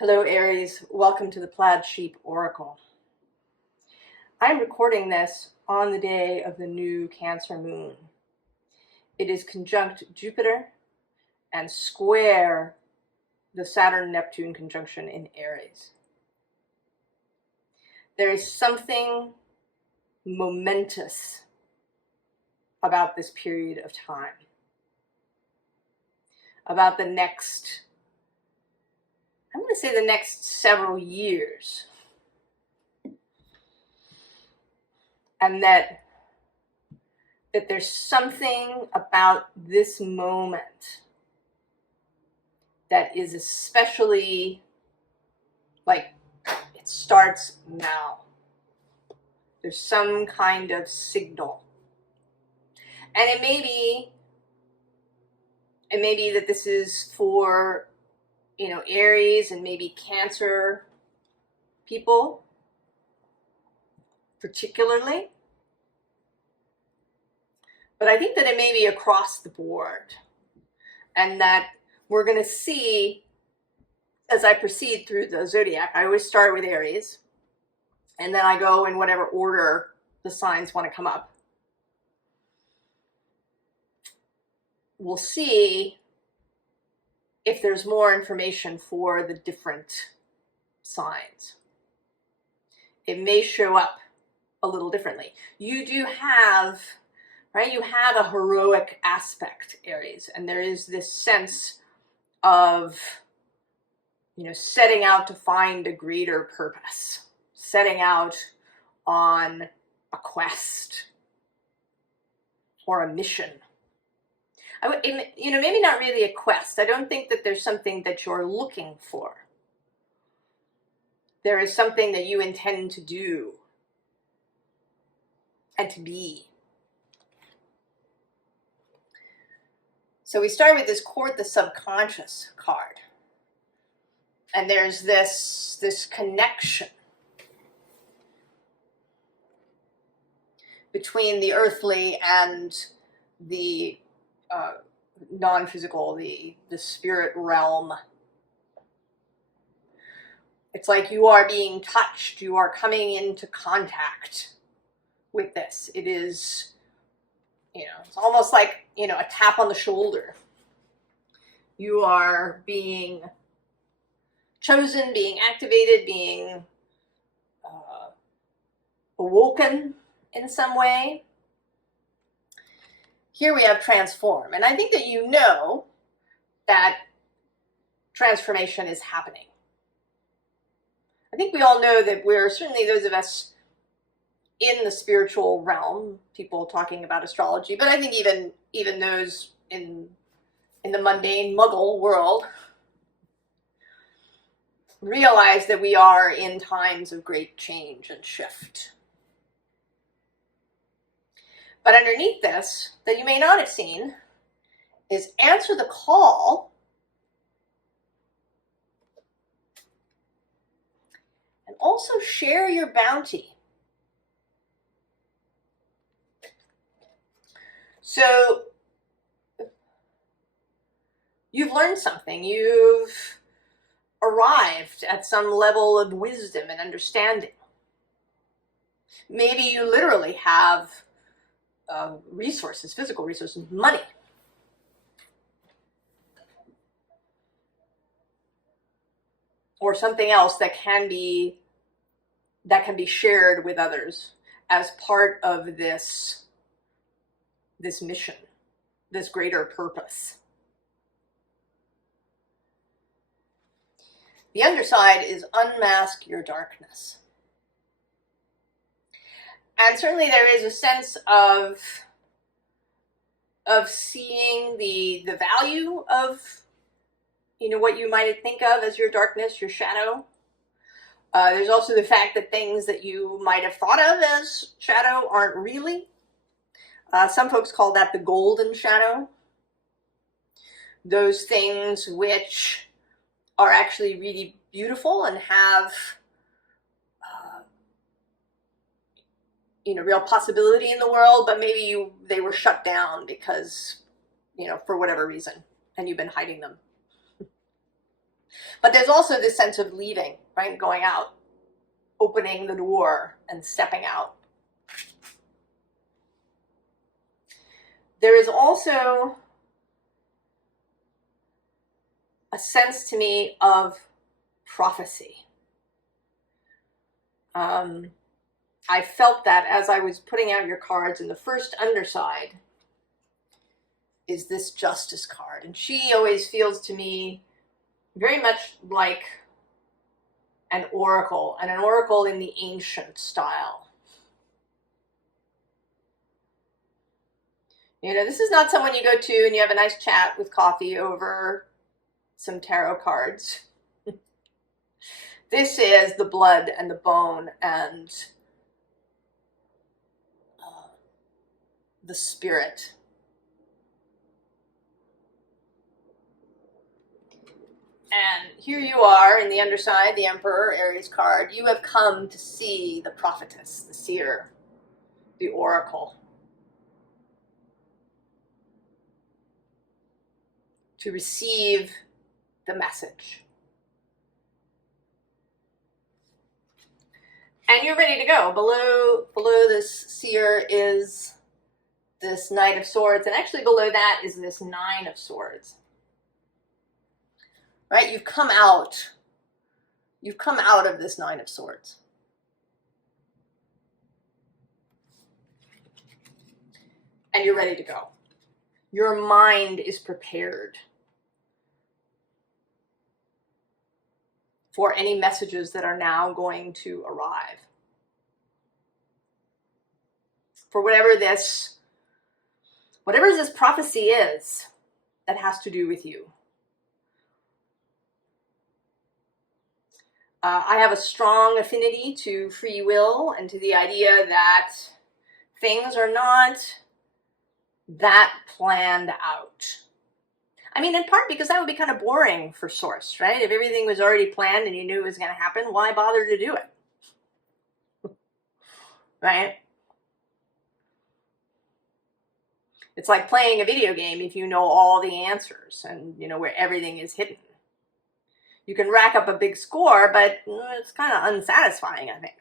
Hello Aries, welcome to the Plaid Sheep Oracle. I'm recording this on the day of the new Cancer moon. It is conjunct Jupiter and square the Saturn-Neptune conjunction in Aries. There is something momentous about this period of time, about the next, I'm going to say the next several years. And that there's something about this moment that is especially like it starts now. There's some kind of signal. And it may be that this is for, Aries and maybe Cancer people particularly. But I think that it may be across the board, and that we're going to see, as I proceed through the zodiac, I always start with Aries, and then I go in whatever order the signs want to come up. We'll see if there's more information for the different signs. It may show up a little differently. You do have, right? You have a heroic aspect, Aries, and there is this sense of, setting out to find a greater purpose, setting out on a quest or a mission. Maybe not really a quest. I don't think that there's something that you're looking for. There is something that you intend to do and to be. So we start with this Court the Subconscious card. And there's this connection between the earthly and the non-physical, the spirit realm. It's like you are being touched. You are coming into contact with this. It is, it's almost like, a tap on the shoulder. You are being chosen, being activated, being awoken in some way. Here we have transform. And I think that you know that transformation is happening. I think we all know that we're, certainly those of us in the spiritual realm, people talking about astrology, but I think even those in the mundane muggle world realize that we are in times of great change and shift. But underneath this, that you may not have seen, is answer the call and also share your bounty. So you've learned something. You've arrived at some level of wisdom and understanding. Maybe you literally have resources, physical resources, money. Or something else that can be shared with others as part of this mission, this greater purpose. The underside is unmask your darkness. And certainly there is a sense of seeing the value of, what you might think of as your darkness, your shadow. There's also the fact that things that you might have thought of as shadow aren't really. Some folks call that the golden shadow. Those things which are actually really beautiful and have real possibility in the world, but maybe they were shut down because, for whatever reason, and you've been hiding them. But there's also this sense of leaving, right? Going out, opening the door and stepping out. There is also a sense to me of prophecy. I felt that as I was putting out your cards, and the first underside is this Justice card. And she always feels to me very much like an oracle, and an oracle in the ancient style. You know, this is not someone you go to and you have a nice chat with coffee over some tarot cards. This is the blood and the bone and the spirit. And here you are in the underside, the Emperor, Aries card. You have come to see the prophetess, the seer, the oracle. To receive the message. And you're ready to go. Below this seer is this Knight of Swords, and actually below that is this Nine of Swords. Right? You've come out. You've come out of this Nine of Swords. And you're ready to go. Your mind is prepared for any messages that are now going to arrive. For whatever this prophecy is that has to do with you. I have a strong affinity to free will and to the idea that things are not that planned out. I mean, in part because that would be kind of boring for Source, right? If everything was already planned and you knew it was going to happen, why bother to do it? Right? It's like playing a video game if you know all the answers and you know where everything is hidden. You can rack up a big score, but it's kind of unsatisfying, I think.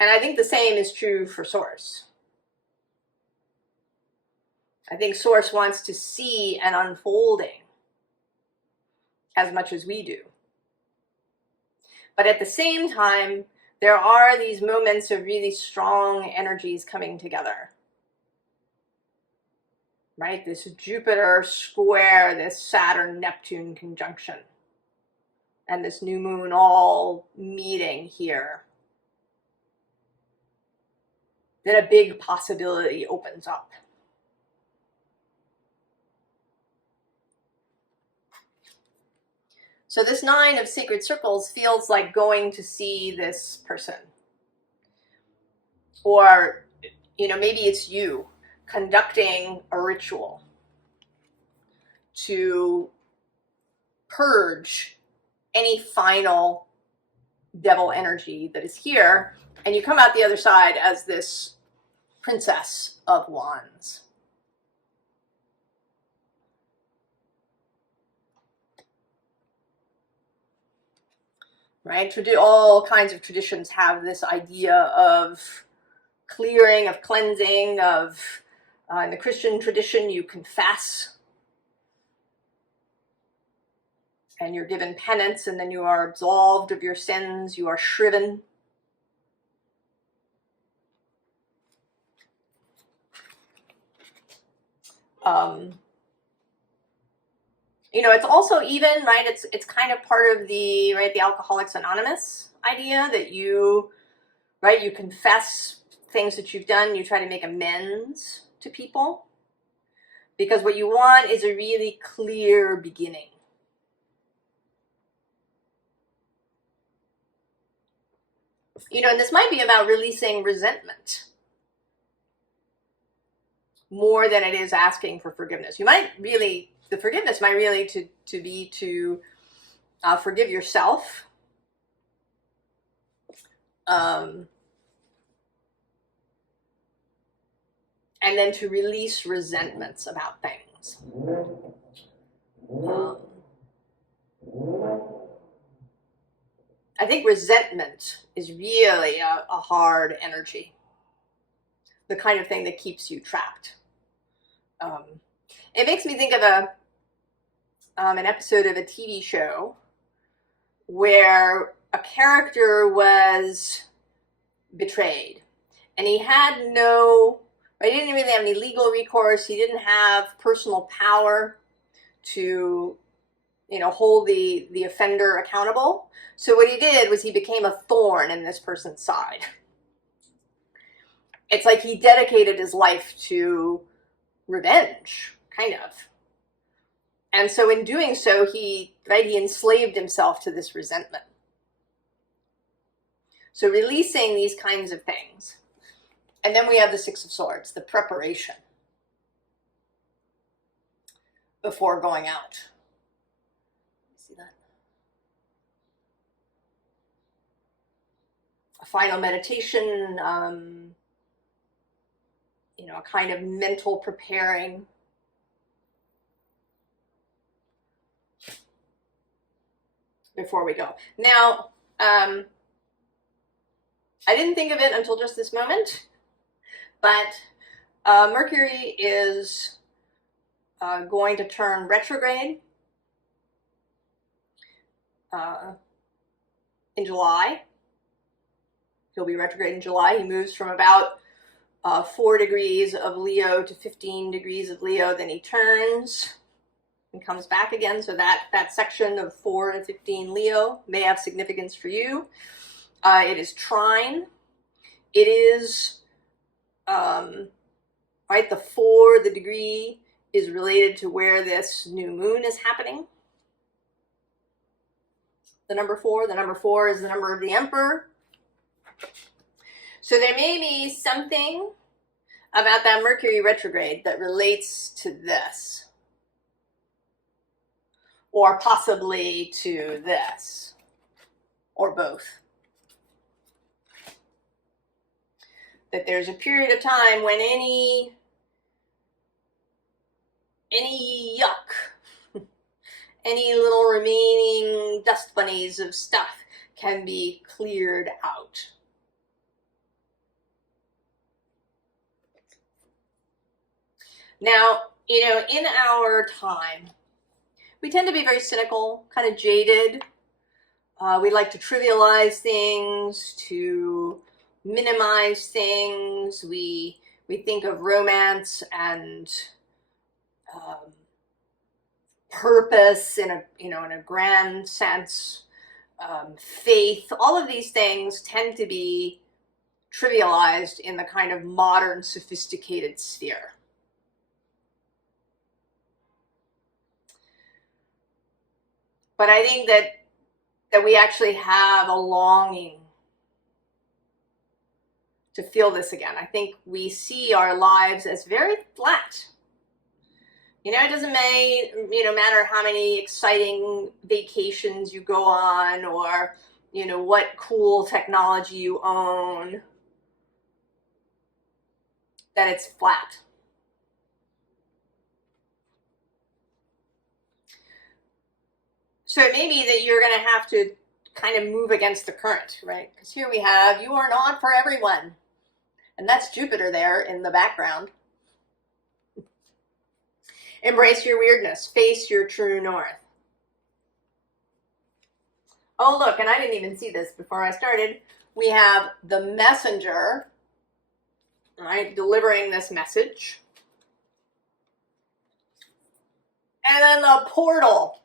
And I think the same is true for Source. I think Source wants to see an unfolding as much as we do. But at the same time, there are these moments of really strong energies coming together. Right? This Jupiter square, this Saturn-Neptune conjunction, and this new moon all meeting here. Then a big possibility opens up. So this Nine of Sacred Circles feels like going to see this person. Or, you know, maybe it's you conducting a ritual to purge any final devil energy that is here, and you come out the other side as this Princess of Wands. Right? All kinds of traditions have this idea of clearing, of cleansing, of in the Christian tradition, you confess and you're given penance, and then you are absolved of your sins, you are shriven. You know, it's also even, right, it's kind of part of the, right, the Alcoholics Anonymous idea that you, right, you confess things that you've done, you try to make amends to people, because what you want is a really clear beginning. You know, and this might be about releasing resentment more than it is asking for forgiveness. You might really, the forgiveness might really be to forgive yourself, and then to release resentments about things. I think resentment is really a hard energy, the kind of thing that keeps you trapped. It makes me think of an episode of a TV show where a character was betrayed, and he didn't really have any legal recourse. He didn't have personal power to, hold the offender accountable. So what he did was he became a thorn in this person's side. It's like he dedicated his life to revenge, kind of. And so in doing so, he enslaved himself to this resentment. So releasing these kinds of things. And then we have the Six of Swords, the preparation before going out. See that? A final meditation, a kind of mental preparing. Before we go. Now, I didn't think of it until just this moment, but Mercury is going to turn retrograde in July. He'll be retrograde in July. He moves from about 4 degrees of Leo to 15 degrees of Leo. Then he turns and comes back again. So that section of 4 to 15 Leo may have significance for you. It is trine. It is, the degree is related to where this new moon is happening. The number 4 is the number of the Emperor. So there may be something about that Mercury retrograde that relates to this, or possibly to this, or both. That there's a period of time when any yuck, any little remaining dust bunnies of stuff can be cleared out. Now, in our time, we tend to be very cynical, kind of jaded. We like to trivialize things, to minimize things. We think of romance and purpose in a grand sense. Faith, all of these things tend to be trivialized in the kind of modern, sophisticated sphere. But I think that we actually have a longing to feel this again. I think we see our lives as very flat. It doesn't matter how many exciting vacations you go on, or what cool technology you own, that it's flat. So it may be that you're going to have to kind of move against the current, right? Because here we have, you are not for everyone. And that's Jupiter there in the background. Embrace your weirdness. Face your true north. Oh, look, and I didn't even see this before I started. We have the messenger, right, delivering this message. And then the portal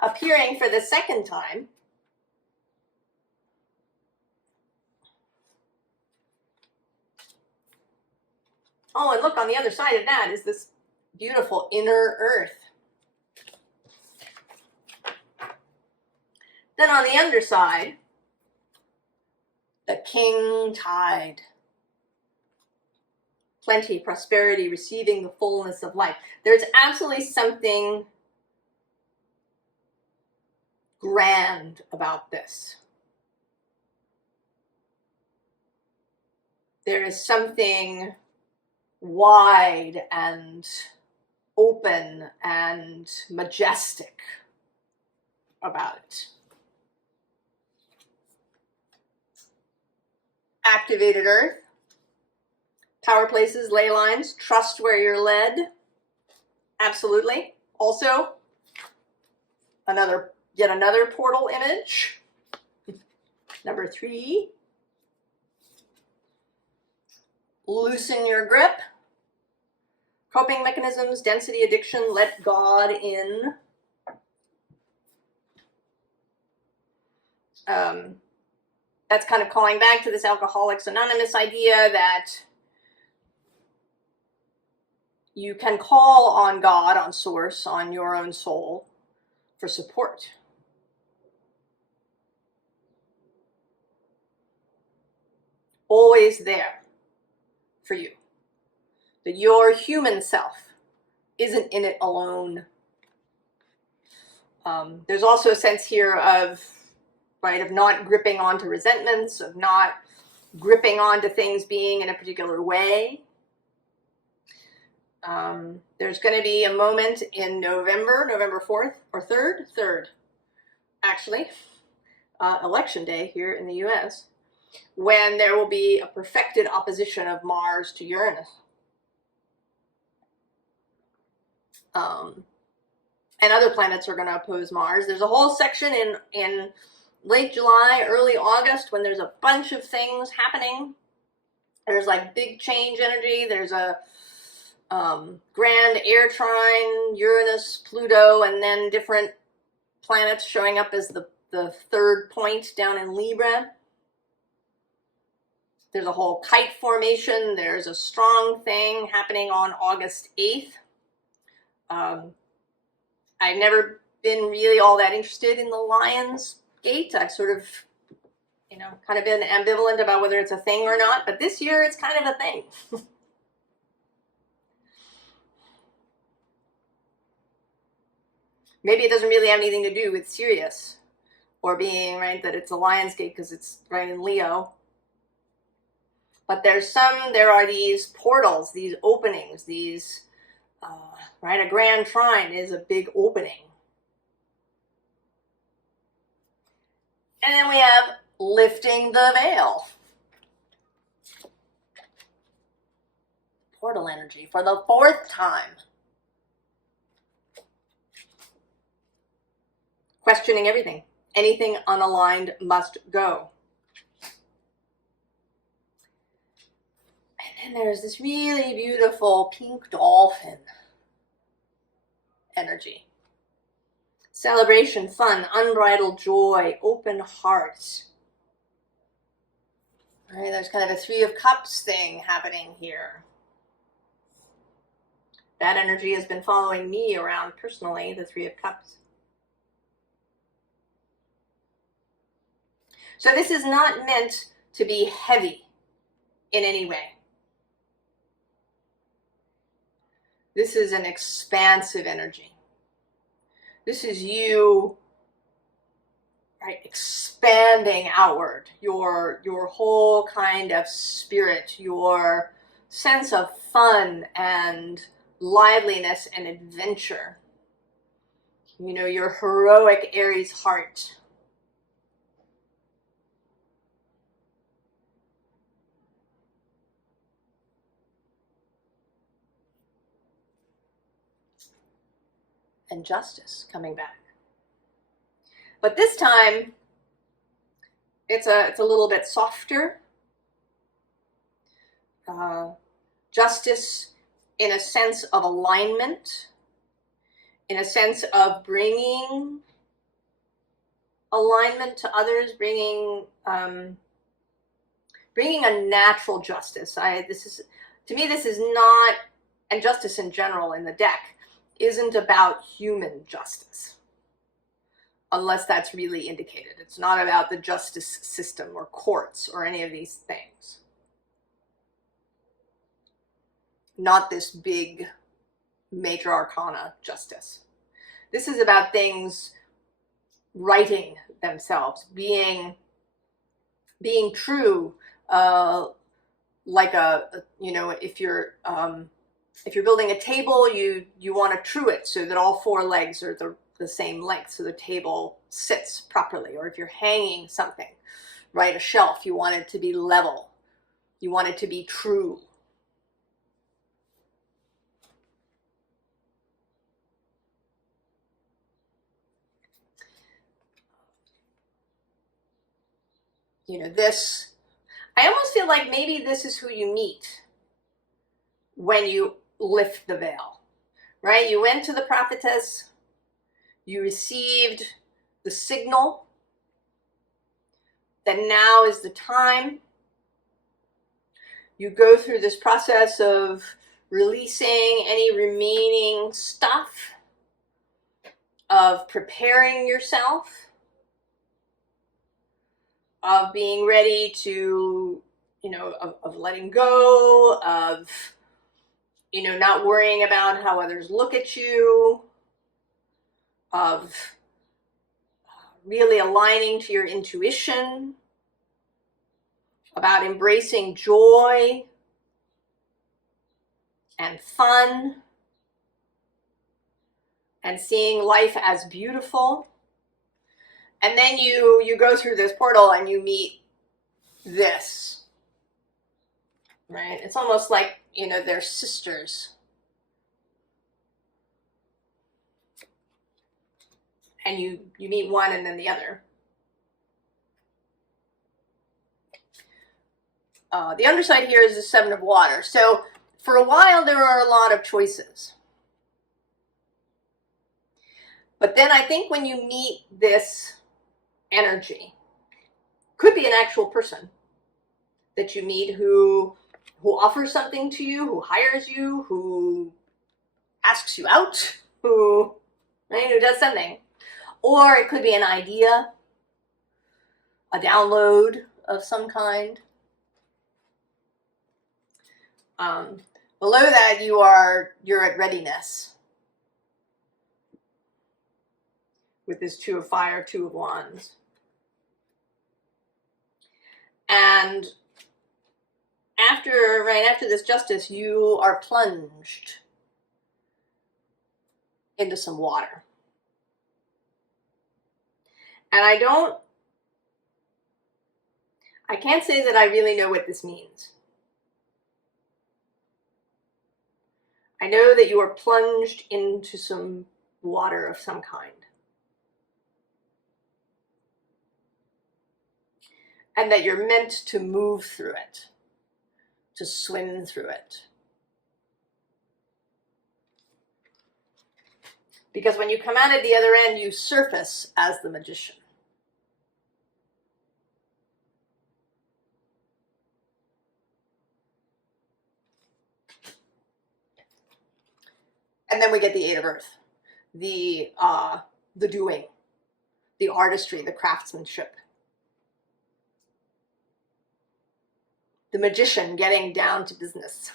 appearing for the second time. Oh, and look, on the other side of that is this beautiful inner earth. Then on the underside, the king tide. Plenty, prosperity, receiving the fullness of life. There's absolutely something grand about this. There is something wide and open and majestic about it. Activated Earth, power places, ley lines, trust where you're led. Absolutely. Also, yet another portal image. Number 3. Loosen your grip. Coping mechanisms, density addiction, let God in. That's kind of calling back to this Alcoholics Anonymous idea that you can call on God, on Source, on your own soul for support. Always there for you. That your human self isn't in it alone. There's also a sense here of, right, of not gripping onto resentments, of not gripping onto things being in a particular way. There's going to be a moment in November 4th or 3rd, actually, election day here in the US, when there will be a perfected opposition of Mars to Uranus. And other planets are going to oppose Mars. There's a whole section in late July, early August, when there's a bunch of things happening. There's like big change energy. There's a grand air trine, Uranus, Pluto, and then different planets showing up as the 3rd point down in Libra. There's a whole kite formation. There's a strong thing happening on August 8th. I've never been really all that interested in the Lion's Gate. I've sort of, kind of been ambivalent about whether it's a thing or not, but this year it's kind of a thing. Maybe it doesn't really have anything to do with Sirius or being, right, that it's a Lion's Gate because it's right in Leo. But there are these portals, these openings, these, right, a grand trine is a big opening. And then we have lifting the veil. Portal energy for the 4th time. Questioning everything. Anything unaligned must go. And then there's this really beautiful pink dolphin energy. Celebration, fun, unbridled joy, open heart. All right, there's kind of a 3 of Cups thing happening here. That energy has been following me around personally, the 3 of Cups. So this is not meant to be heavy in any way. This is an expansive energy. This is you, right, expanding outward, your whole kind of spirit, your sense of fun and liveliness and adventure. Your heroic Aries heart. And justice coming back. But this time, it's a little bit softer. Justice in a sense of alignment, in a sense of bringing alignment to others, bringing a natural justice. To me, this is not, and justice in general in the deck, isn't about human justice, unless that's really indicated. It's not about the justice system or courts or any of these things. Not this big major arcana justice. This is about things righting themselves, being true, like if you're building a table, you want to true it so that all 4 legs are the same length so the table sits properly. Or if you're hanging something, right, a shelf, you want it to be level. You want it to be true. You know, this, I almost feel like maybe this is who you meet when you lift the veil, right? You went to the prophetess, you received the signal that now is the time. You go through this process of releasing any remaining stuff, of preparing yourself, of being ready to, you know, of letting go, of, you know, not worrying about how others look at you, of really aligning to your intuition, about embracing joy and fun and seeing life as beautiful. And then you go through this portal and you meet this, right? It's almost like, you know, they're sisters. And you meet one and then the other. The underside here is the Seven of Water. So for a while, there are a lot of choices. But then I think when you meet this energy, could be an actual person that you meet who offers something to you, who hires you, who asks you out, who does something. Or it could be an idea, a download of some kind. Below that, you're at readiness with this Two of Fire, Two of Wands. And right after this Justice, you are plunged into some water. And I can't say that I really know what this means. I know that you are plunged into some water of some kind. And that you're meant to move through it, to swim through it. Because when you come out at the other end, you surface as the magician. And then we get the Eight of Earth, the doing, the artistry, the craftsmanship. The magician getting down to business.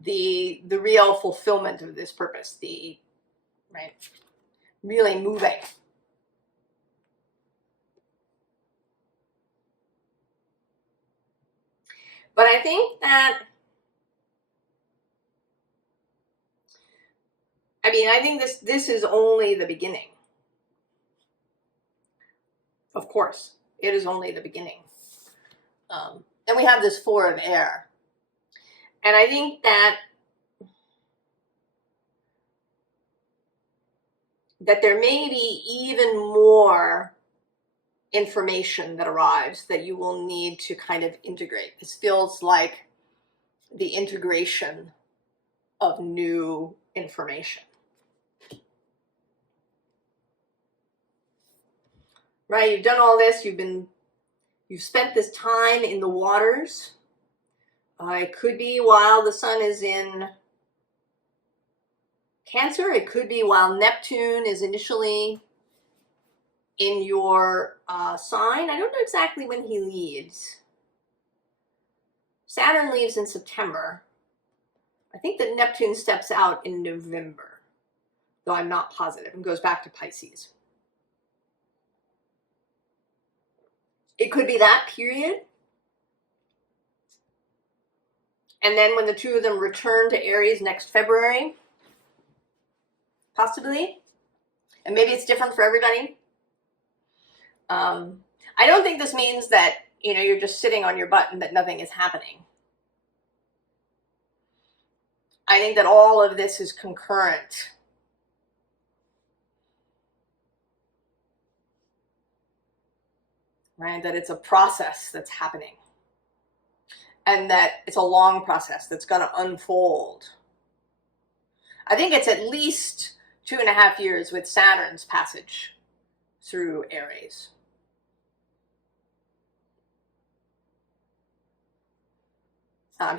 The real fulfillment of this purpose, right, really moving. But I think that, I think this is only the beginning. Of course, it is only the beginning. Then we have this Four of Air. And I think that there may be even more information that arrives that you will need to kind of integrate. This feels like the integration of new information. Right, you've done all this, you've spent this time in the waters. It could be while the sun is in Cancer. It could be while Neptune is initially in your sign. I don't know exactly when he leaves. Saturn leaves in September. I think that Neptune steps out in November, though I'm not positive, and goes back to Pisces. It could be that period. And then when the two of them return to Aries next February, possibly, and maybe it's different for everybody. I don't think this means that, you know, you're just sitting on your butt and that nothing is happening. I think that all of this is concurrent. Right? That it's a process that's happening. And that it's a long process that's going to unfold. I think it's at least 2.5 years with Saturn's passage through Aries.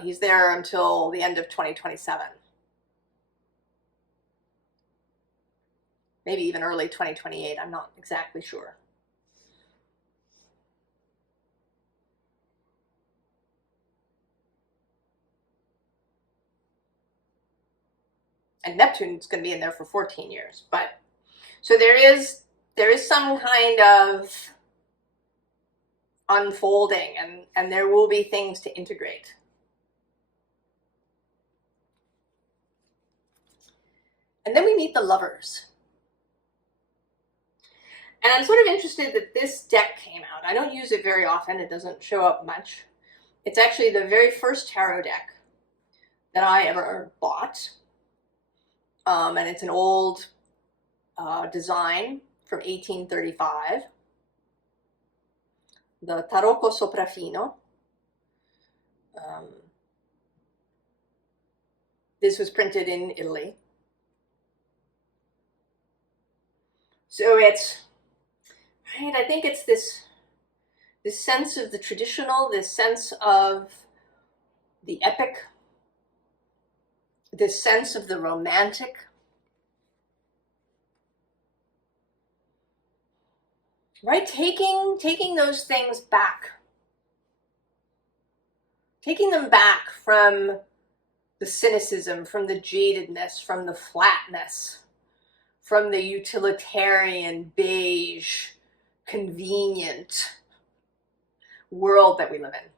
He's there until the end of 2027. Maybe even early 2028. I'm not exactly sure. And Neptune's going to be in there for 14 years. But so there is some kind of unfolding, and there will be things to integrate. And then we meet the Lovers. And I'm sort of interested that this deck came out. I don't use it very often. It doesn't show up much. It's actually the very first tarot deck that I ever bought. And it's an old design from 1835. The Tarocco Sopraffino. This was printed in Italy. So it's, right, I think it's this sense of the traditional, this sense of the epic, this sense of the romantic. Right? Taking those things back. Taking them back from the cynicism, from the jadedness, from the flatness, from the utilitarian, beige, convenient world that we live in.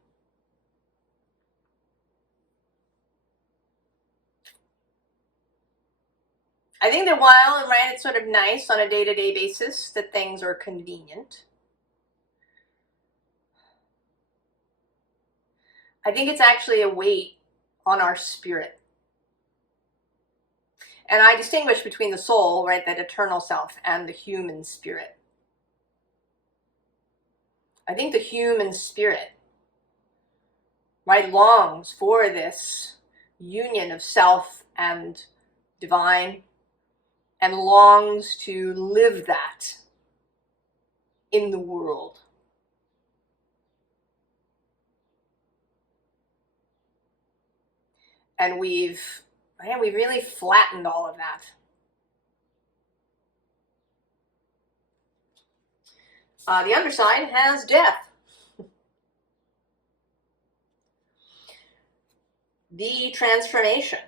I think that while, right, it's sort of nice on a day-to-day basis that things are convenient, I think it's actually a weight on our spirit. And I distinguish between the soul, right, that eternal self, and the human spirit. I think the human spirit, right, longs for this union of self and divine, and longs to live that in the world. And we've really flattened all of that. The underside has death. The transformation.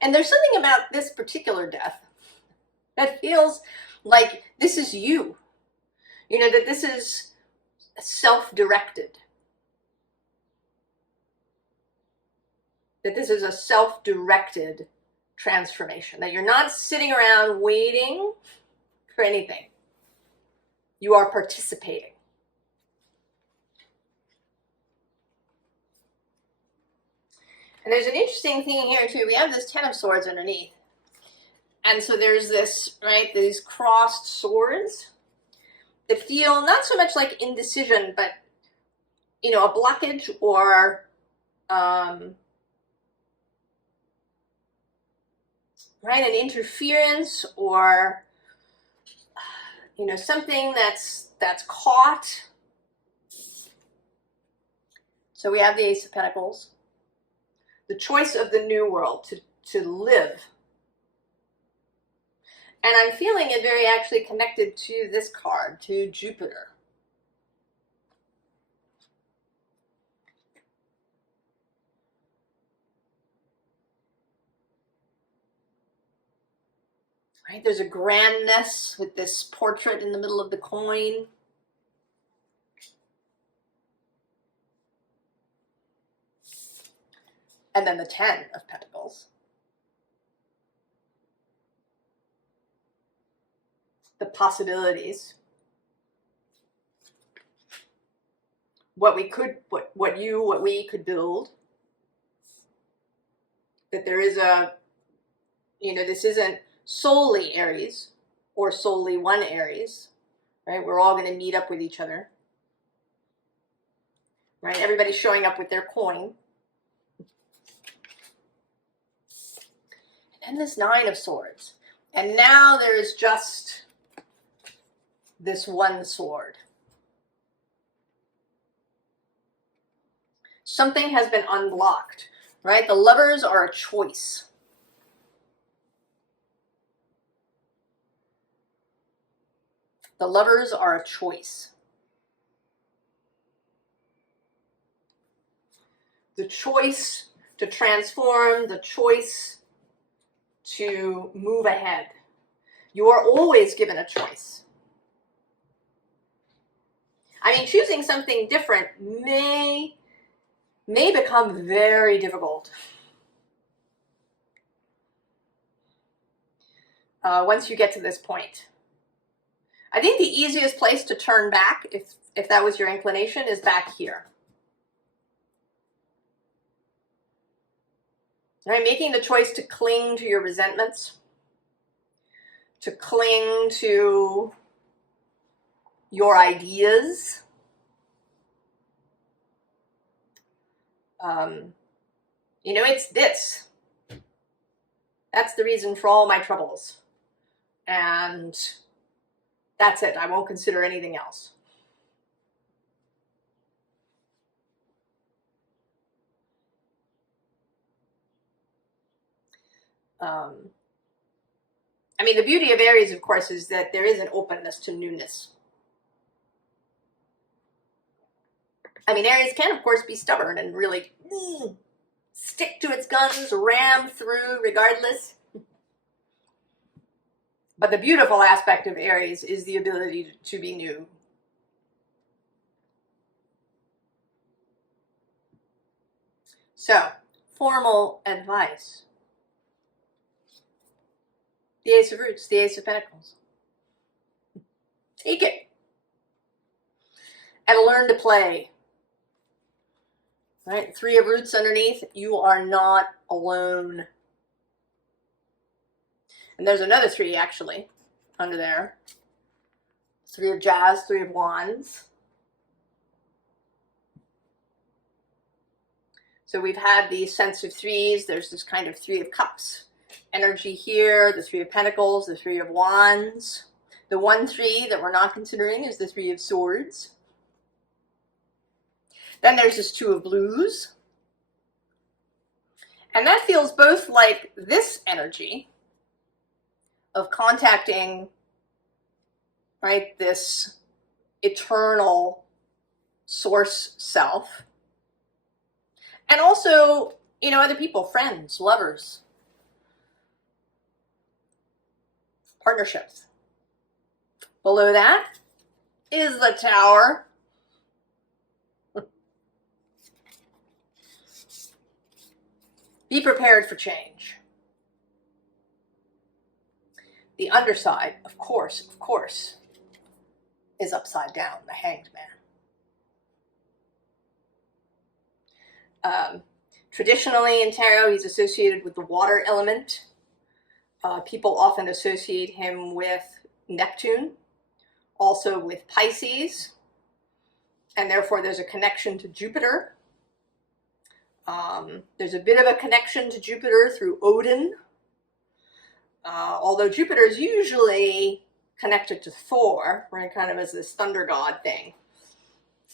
And there's something about this particular death that feels like this is you. You know, that this is self-directed. That this is a self-directed transformation. That you're not sitting around waiting for anything. You are participating. And there's an interesting thing here too. We have this Ten of Swords underneath. And so there's this, right, these crossed swords that feel not so much like indecision, but, you know, a blockage or, right, an interference or, you know, something that's caught. So we have the Ace of Pentacles. The choice of the new world, to live. And I'm feeling it very actually connected to this card, to Jupiter. Right? There's a grandness with this portrait in the middle of the coin. And then the 10 of Pentacles. The possibilities. What we could, what we could build. That there is a, you know, this isn't solely Aries or solely one Aries, right? We're all going to meet up with each other, right? Everybody's showing up with their coin. And this 9 of Swords. And now there is just this one sword. Something has been unblocked, right? The Lovers are a choice. The Lovers are a choice. The choice to transform, the choice to move ahead. You are always given a choice. I mean, choosing something different may become very difficult. Once you get to this point. I think the easiest place to turn back, if that was your inclination, is back here. Right? Making the choice to cling to your resentments, to cling to your ideas. You know, it's this. That's the reason for all my troubles. And that's it. I won't consider anything else. I mean, the beauty of Aries, of course, is that there is an openness to newness. I mean, Aries can, of course, be stubborn and really stick to its guns, ram through regardless. But the beautiful aspect of Aries is the ability to be new. So, formal advice. The Ace of Roots, the Ace of Pentacles. Take it. And learn to play. Right? 3 of Roots underneath. You are not alone. And there's another 3 actually under there. 3 of Jazz, 3 of Wands. So we've had these sense of 3s. There's this kind of 3 of Cups energy here, the 3 of Pentacles, the 3 of Wands. The 1-3 that we're not considering is the 3 of Swords. Then there's this 2 of Blues. And that feels both like this energy of contacting, right, this eternal source self. And also, you know, other people, friends, lovers, partnerships. Below that is the Tower. Be prepared for change. The underside, of course, is upside down, the Hanged Man. Traditionally in tarot, he's associated with the water element. People often associate him with Neptune, also with Pisces, and therefore there's a connection to Jupiter. There's a bit of a connection to Jupiter through Odin, although Jupiter is usually connected to Thor, right, kind of as this thunder god thing.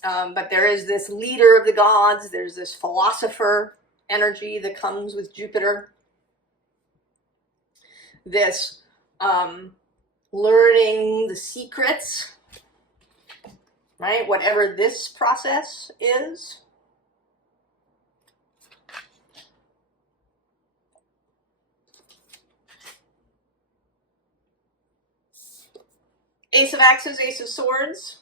But there is this leader of the gods, there's this philosopher energy that comes with Jupiter. This learning the secrets, right, whatever this process is. Ace of Axes, Ace of Swords.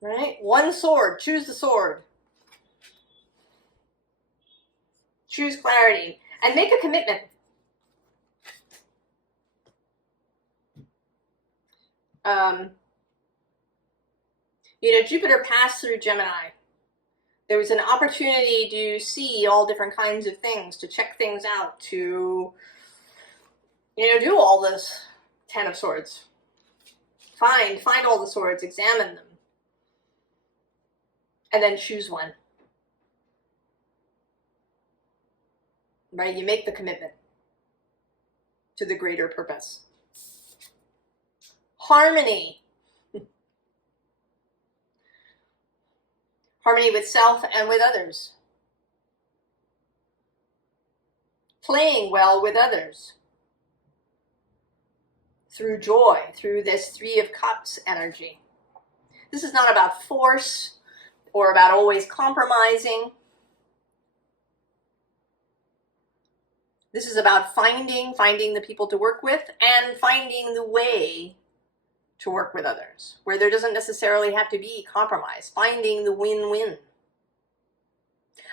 Right? One sword. Choose the sword. Choose clarity and make a commitment. Jupiter passed through Gemini. There was an opportunity to see all different kinds of things, to check things out, to, do all this. 10 of Swords. Find all the swords, examine them, and then choose one. Right? You make the commitment to the greater purpose. Harmony. Harmony with self and with others. Playing well with others. Through joy, through this 3 of Cups energy. This is not about force or about always compromising. This is about finding the people to work with and finding the way to work with others, where there doesn't necessarily have to be compromise, finding the win-win.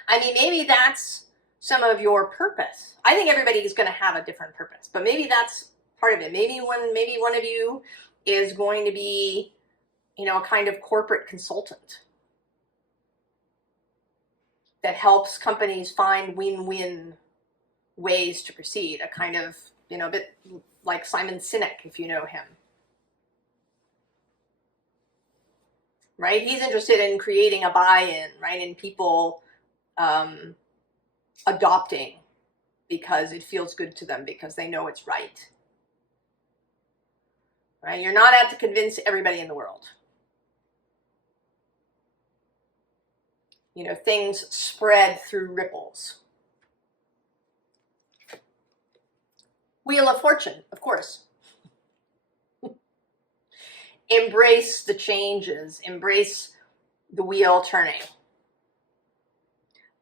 I mean, maybe that's some of your purpose. I think everybody is going to have a different purpose, but maybe that's part of it. Maybe one of you is going to be, a kind of corporate consultant that helps companies find win-win ways to proceed, a kind of, a bit like Simon Sinek, if you know him. Right? He's interested in creating a buy-in, right? In people adopting because it feels good to them, because they know it's right. Right? You're not out to convince everybody in the world. Things spread through ripples. Wheel of Fortune, of course. Embrace the changes. Embrace the wheel turning.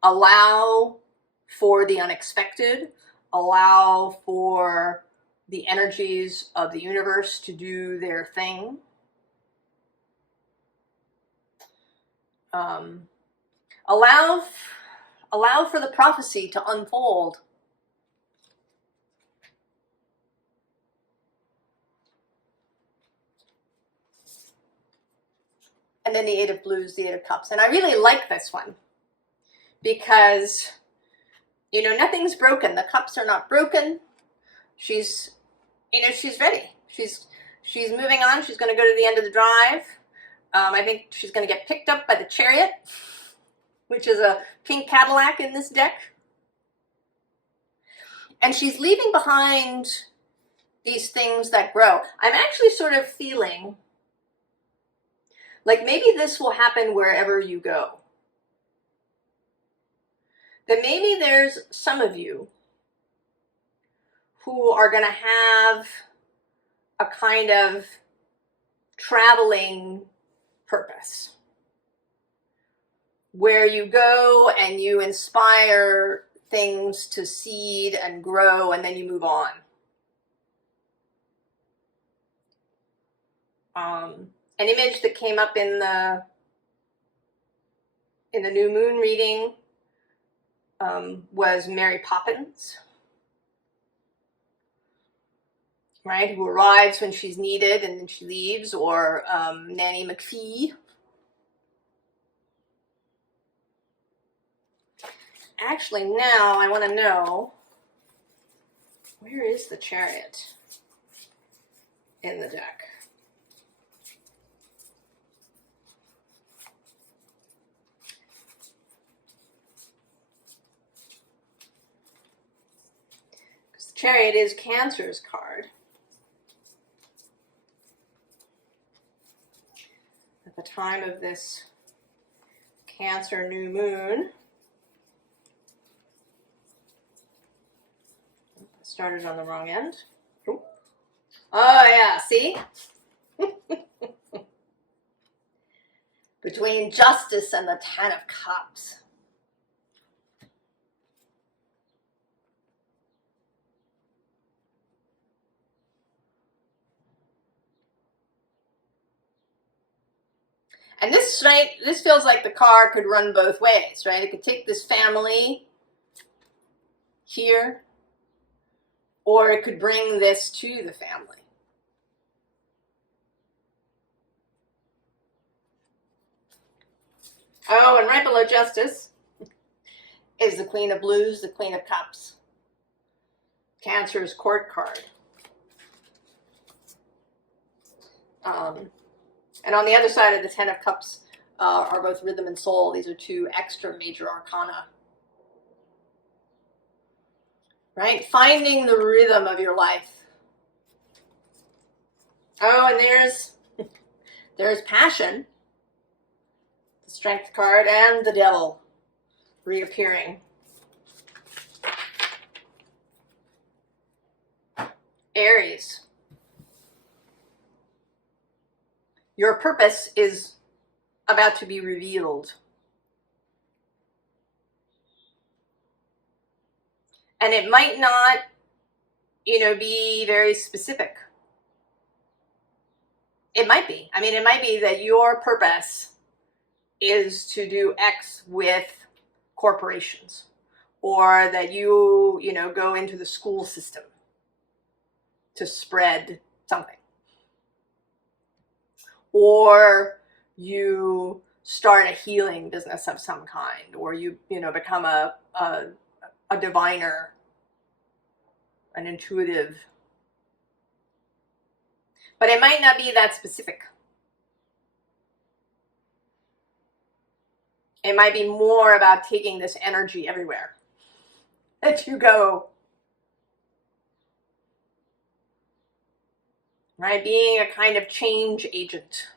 Allow for the unexpected. Allow for the energies of the universe to do their thing. Allow for the prophecy to unfold. And then the 8 of Blues, the 8 of Cups. And I really like this one because, nothing's broken. The cups are not broken. She's ready. She's moving on. She's going to go to the end of the drive. I think she's going to get picked up by the Chariot, which is a pink Cadillac in this deck. And she's leaving behind these things that grow. I'm actually sort of feeling like maybe this will happen wherever you go. That maybe there's some of you who are going to have a kind of traveling purpose, where you go and you inspire things to seed and grow, and then you move on. An image that came up in the new moon reading was Mary Poppins, right? Who arrives when she's needed and then she leaves, or Nanny McPhee. Actually, now I want to know, where is the Chariot in the deck? Because the Chariot is Cancer's card. At the time of this Cancer new moon, started on the wrong end. Oh yeah, see? Between Justice and the 10 of Cups. And this, right, this feels like the car could run both ways, right? It could take this family here, or it could bring this to the family. Oh, and right below Justice is the Queen of Blues, the Queen of Cups. Cancer's court card. And on the other side of the Ten of Cups are both Rhythm and Soul. These are two extra major arcana. Right? Finding the rhythm of your life. Oh, and there's Passion, the Strength card, and the Devil reappearing. Aries. Your purpose is about to be revealed. And it might not, be very specific. It might be. I mean, it might be that your purpose is to do X with corporations, or that you go into the school system to spread something, or you start a healing business of some kind, or you become a diviner, an intuitive. But it might not be that specific. It might be more about taking this energy everywhere that you go. Right? Being a kind of change agent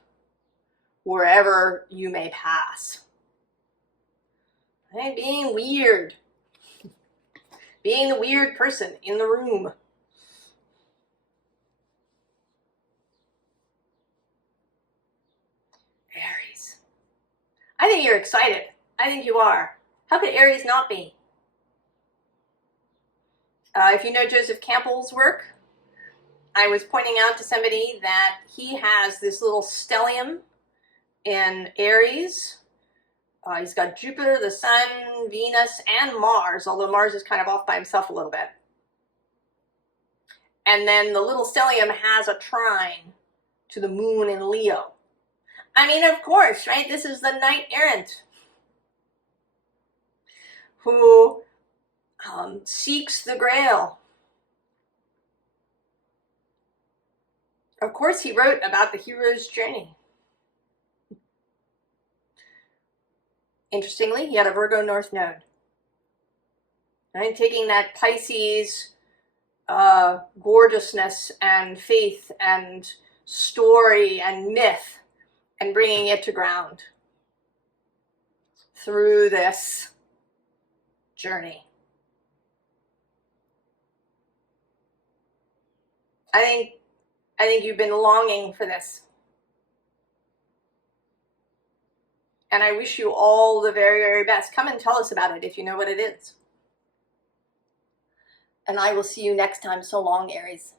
wherever you may pass. Right? Being weird. Being the weird person in the room. Aries. I think you're excited. I think you are. How could Aries not be? If you know Joseph Campbell's work, I was pointing out to somebody that he has this little stellium in Aries. He's got Jupiter, the Sun, Venus, and Mars, although Mars is kind of off by himself a little bit. And then the little stellium has a trine to the moon in Leo. I mean, of course, right? This is the knight errant who seeks the Grail. Of course, he wrote about the hero's journey. Interestingly, he had a Virgo North Node. Right? Taking that Pisces gorgeousness and faith and story and myth and bringing it to ground through this journey. I think you've been longing for this. And I wish you all the very, very best. Come and tell us about it if you know what it is. And I will see you next time. So long, Aries.